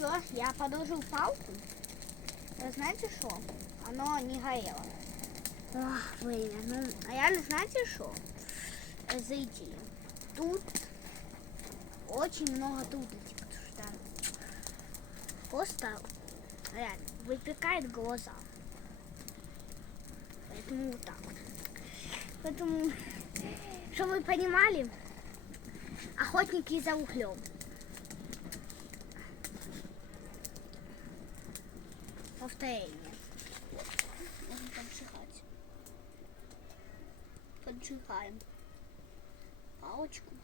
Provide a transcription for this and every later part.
Все, я подложил палку. Вы знаете что? Оно не горело. Ох, время. Ну, а реально знаете что? Зайти. Тут очень много трудностей, потому что просто реально выпекает глаза. Поэтому вот так вот. Поэтому, чтобы вы понимали, охотники за углем. Повторение. Вот. Можем поджигать. Поджигаем палочку.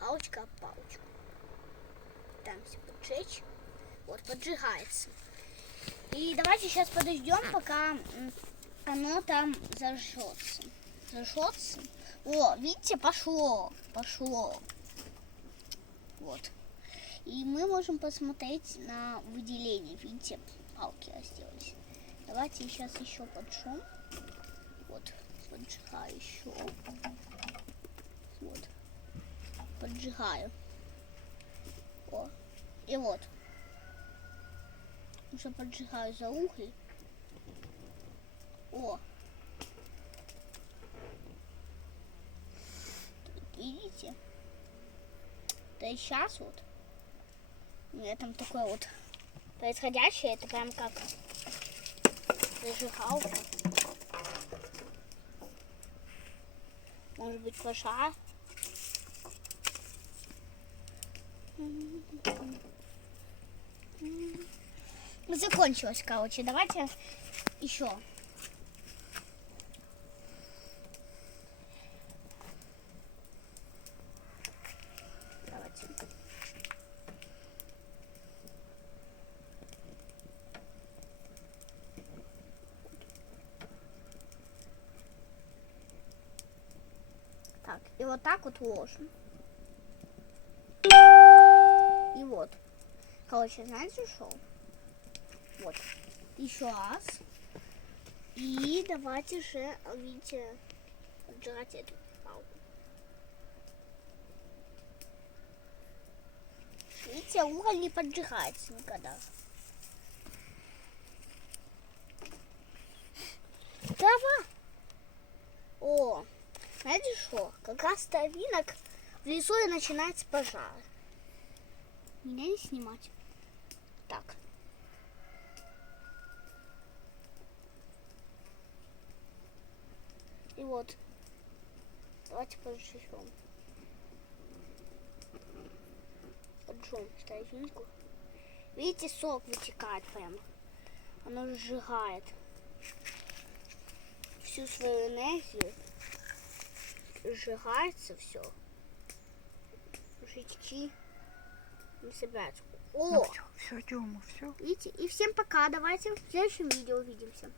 Палочка об палочку. Пытаемся поджечь. Вот, поджигается. И давайте сейчас подождем, пока оно там зажжется. Зажжется. О, видите, пошло. Пошло. Вот. И мы можем посмотреть на выделение. Видите, палки разделались. Давайте сейчас еще поджжем. Вот, поджигаю еще. Вот. Поджигаю. О, и вот. Уже поджигаю за угли. О. Видите? Да и сейчас вот. У меня там такое вот происходящее. Это прям как зажигалка. Может быть, пожар. Закончилось, короче. Давайте еще. Давайте. Так, и вот так вот ложим. И вот. Короче, знаете что? Вот. Еще раз. И давайте же, видите, отжирать эту палку. Видите, уголь не поджигается никогда. Давай. О, знаете что? Как раз травинок в лесу и начинается пожар. Меня не снимать. Так. И вот. Давайте поджжем. Поджжем травинку. Видите, сок вытекает прямо. Оно сжигает всю свою энергию. Сжигается все. Жучки не собираются. О! Ну, все, Тёма, все. Видите? И всем пока. Давайте в следующем видео увидимся.